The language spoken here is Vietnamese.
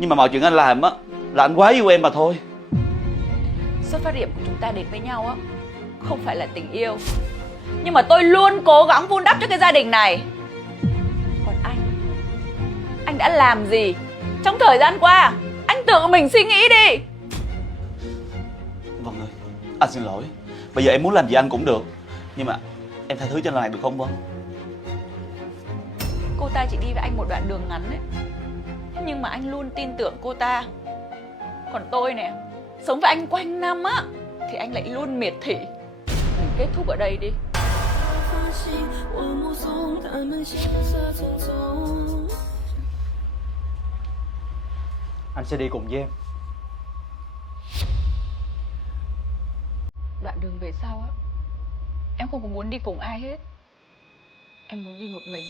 Nhưng mà mọi chuyện anh làm á là anh quá yêu em mà thôi. Xuất phát điểm của chúng ta đến với nhau á không phải là tình yêu, nhưng mà tôi luôn cố gắng vun đắp cho cái gia đình này. Còn anh đã làm gì trong thời gian qua? Anh tự mình suy nghĩ đi. Vân ơi, anh xin lỗi. Bây giờ em muốn làm gì anh cũng được, nhưng mà em tha thứ cho lần này được không Vân? Cô ta chỉ đi với anh một đoạn đường ngắn ấy, nhưng mà anh luôn tin tưởng cô ta. Còn tôi nè, sống với anh quanh năm á thì anh lại luôn miệt thị. Mình kết thúc ở đây đi. Anh sẽ đi cùng với em. Đoạn đường về sau á, em không có muốn đi cùng ai hết. Em muốn đi một mình.